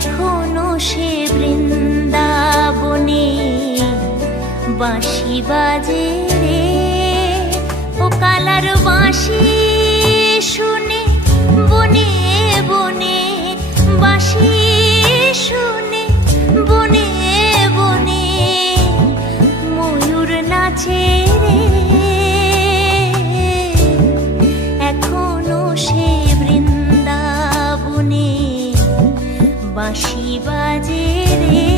এখনো সে বৃন্দাবনে বাঁশি বাজে রে। ও কালার বাঁশি শুনে বনে বনে, বাঁশি শুনে বনে বনে ময়ূর নাচে রে। এখনো সে বৃন্দাবনে বাঁশি বাজে রে।